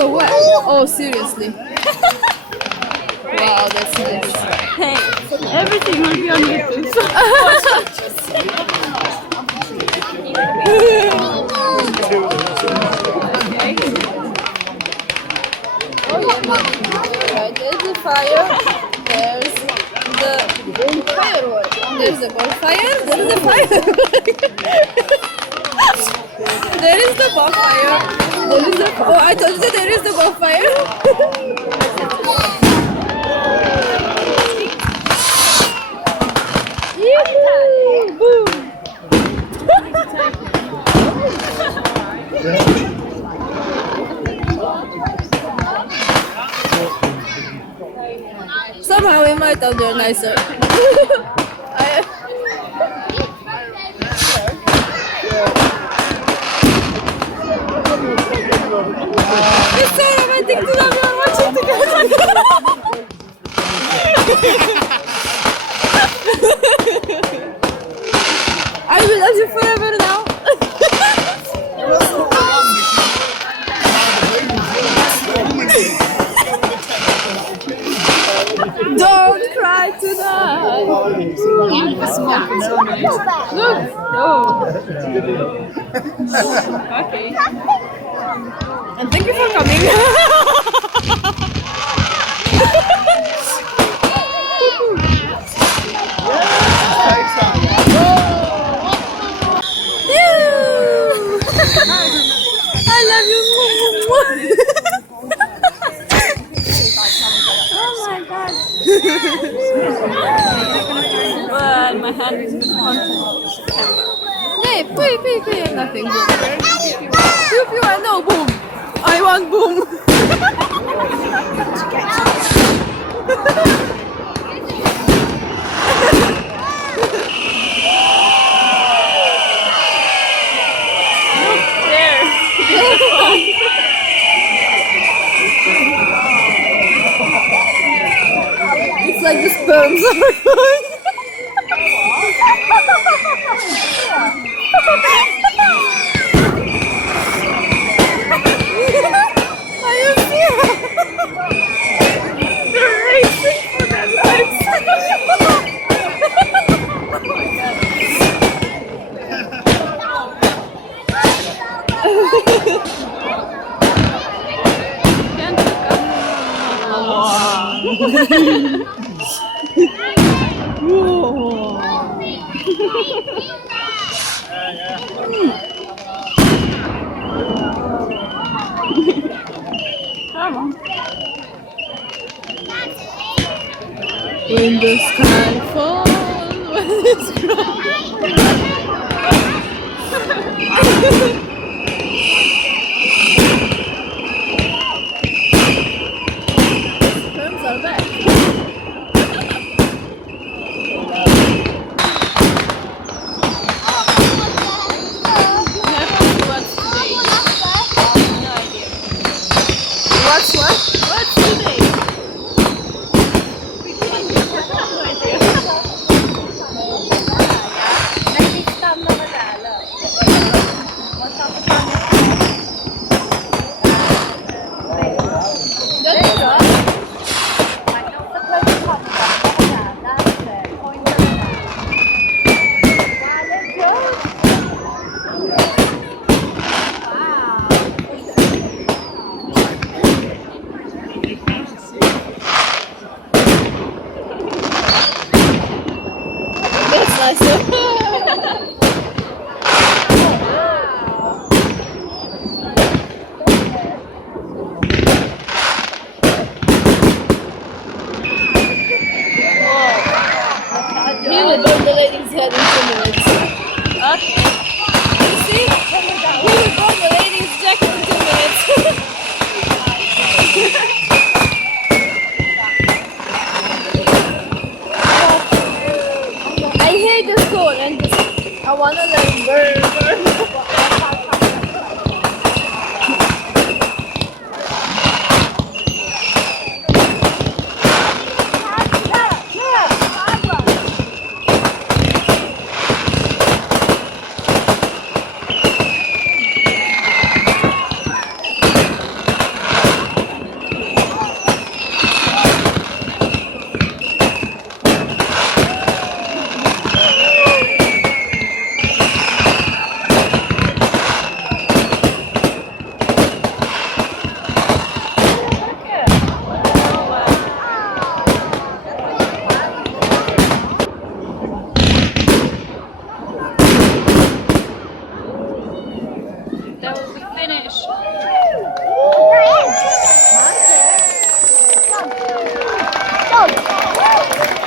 so what? Oh, seriously? Wow, that's nice. Hey, everything will be on YouTube. Oh yeah, right. There's the fire. There's the firework. There's the bonfire. There is the fire. There is the bonfire. There is the. Oh, I told you there is the bonfire. Boom. Somehow we might have done nicer. It's so romantic to have you watching together. I will love you forever now. Don't cry tonight. Look. Oh. Okay. And thank you for coming. I love you. Oh my god. Well, my hand is in front of the camera. Hey, pee, nothing. Boom. Pew, pew, I know, boom. I want boom. It's like the sperms are going. Are you serious? They're racing for their lives. Come on. When the sky falls, when it's Sperms are back. What's what? What's today?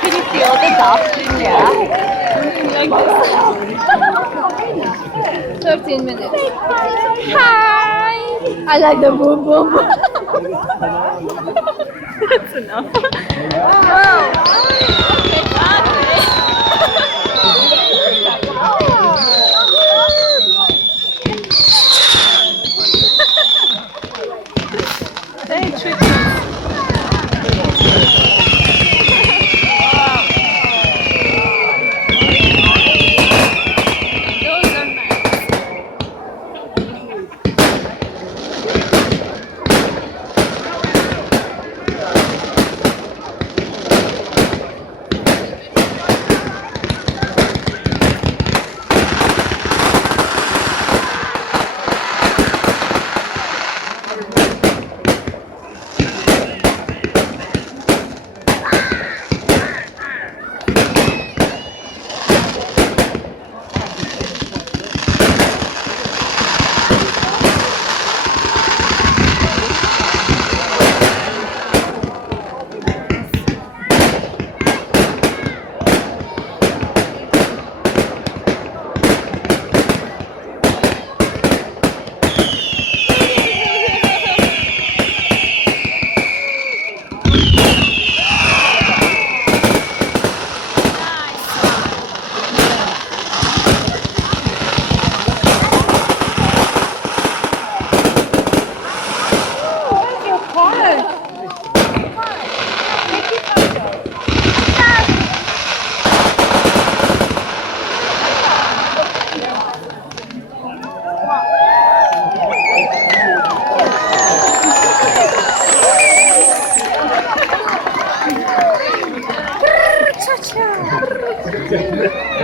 Can you feel the dust in here? 13 minutes. Hi! I like the boom boom. That's enough. Wow.